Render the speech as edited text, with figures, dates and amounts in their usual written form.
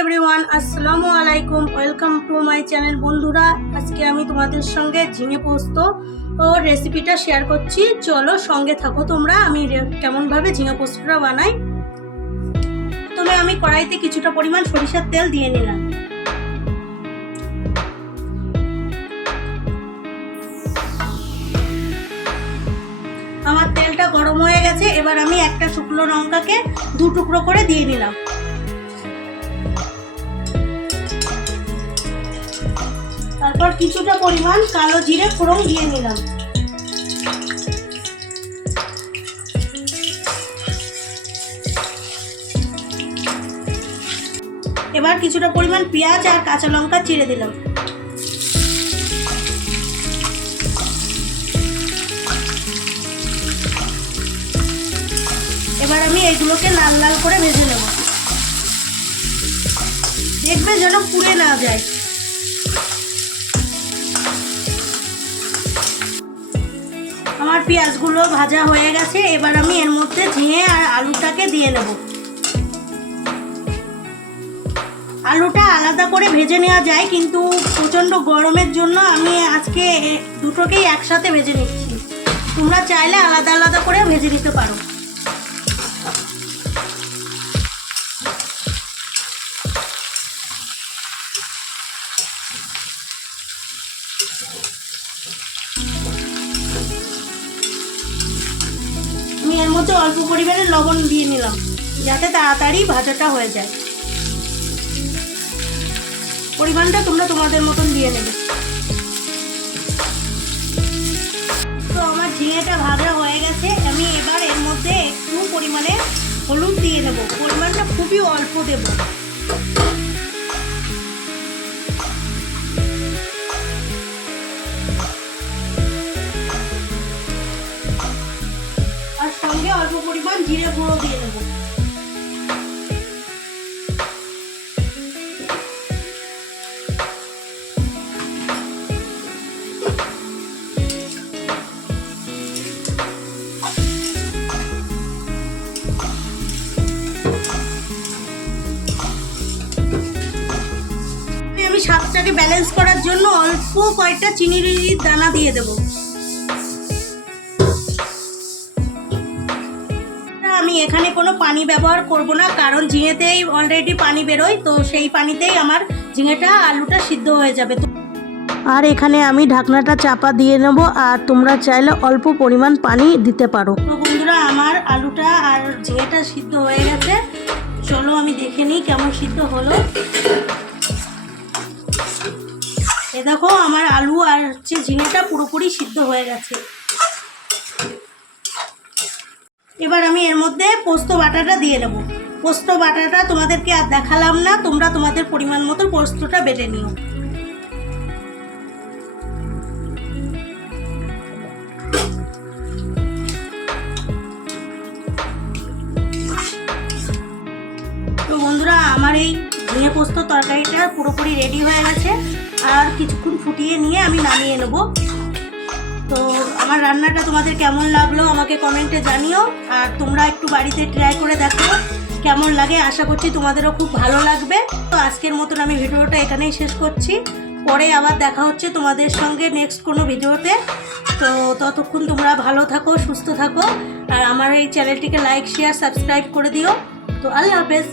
Everyone, আসসালামু আলাইকুম। Welcome to my channel. বন্ধুরা, আজকে আমি তোমাদের সঙ্গে ঝিঙে পোস্ত ও রেসিপিটা শেয়ার করছি। চলো সঙ্গে থাকো তোমরা, আমি কেমনভাবে ঝিঙে পোস্তটা বানাই। প্রথমে আমি কড়াইতে কিছুটা পরিমাণ সরিষার তেল দিয়ে নিলাম। আমার তেলটা গরম হয়ে গেছে। এবার আমি একটা শুকনো লঙ্কাকে দু টুকরো করে দিয়ে নিলাম। তারপর কিছুটা পরিমাণ কালো জিরে ফোড়ন দিয়ে নিলাম। এবার কিছুটা পরিমাণ পেঁয়াজ আর কাঁচা লঙ্কা চিড়ে দিলাম। এবার আমি এইগুলোকে লাল লাল করে ভেজে নেব। দেখবে যেন পুড়ে না যায়। আমার পেঁয়াজগুলো ভাজা হয়ে গেছে। এবার আমি এর মধ্যে ঝিঙে আর আলুটাকে দিয়ে নেব। আলুটা আলাদা করে ভেজে নেওয়া যায়, কিন্তু প্রচণ্ড গরমের জন্য আমি আজকে দুটোকেই একসাথে ভেজে নিচ্ছি। তোমরা চাইলে আলাদা আলাদা করে ভেজে নিতে পারো। আমি এর মধ্যে অল্প পরিমাণে লবণ দিয়ে নিলাম, যাতে তাড়াতাড়ি ভাজাটা হয়ে যায়। পরিমাণটা তোমরা তোমাদের মতন দিয়ে নেবে। তো আমার ঝিঙেটা ভাজা হয়ে গেছে। আমি এবার এর মধ্যে একটু পরিমাণে হলুদ দিয়ে নেব। পরিমাণটা খুবই অল্প দেব। আর সঙ্গে অল্প পরিমাণ জিরে গুঁড়ো দিয়ে নেব। আমি স্বাদটাকে ব্যালেন্স করার জন্য অল্প কয়েকটা চিনির দানা দিয়ে দেব। আমি এখানে কোনো পানি ব্যবহার করব না, কারণ ঝিঙেতেই অলরেডি পানি বেরোয়, তো সেই পানিতেই আমার ঝিঙেটা আলুটা সিদ্ধ হয়ে যাবে। আর এখানে আমি ঢাকনাটা চাপা দিয়ে নেব, আর তোমরা চাইলে অল্প পরিমাণ পানি দিতে পারো। তো বন্ধুরা, আমার আলুটা আর ঝিঙেটা সিদ্ধ হয়ে গেছে। চলো আমি দেখে নিই কেমন সিদ্ধ হলো। এ দেখো, আমার আলু আর ঝিঙেটা পুরোপুরি সিদ্ধ হয়ে গেছে। এবার আমি এর মধ্যে পোস্ত বাটাটা দিয়ে নেব। পোস্ত বাটাটা তোমাদেরকে আর দেখালাম না, তোমরা তোমাদের পরিমাণ মতো পোস্তটা বেটে নিও। তো বন্ধুরা, আমার এই ঝিঙে পোস্ত তরকারিটা পুরোপুরি রেডি হয়ে গেছে। আর কিছুক্ষণ ফুটিয়ে নিয়ে আমি নামিয়ে নেব। তো আমার রান্নাটা তোমাদের কেমন লাগলো আমাকে কমেন্টে জানিও। আর তোমরা একটু বাড়িতে ট্রাই করে দেখো কেমন লাগে। আশা করছি তোমাদেরও খুব ভালো লাগবে। তো আজকের মতন আমি ভিডিওটা এখানেই শেষ করছি। পরে আবার দেখা হচ্ছে তোমাদের সঙ্গে নেক্সট কোনো ভিডিওতে। তো ততক্ষণ তোমরা ভালো থাকো, সুস্থ থাকো। আর আমার এই চ্যানেলটিকে লাইক, শেয়ার, সাবস্ক্রাইব করে দিও। তো আল্লাহ হাফেজ।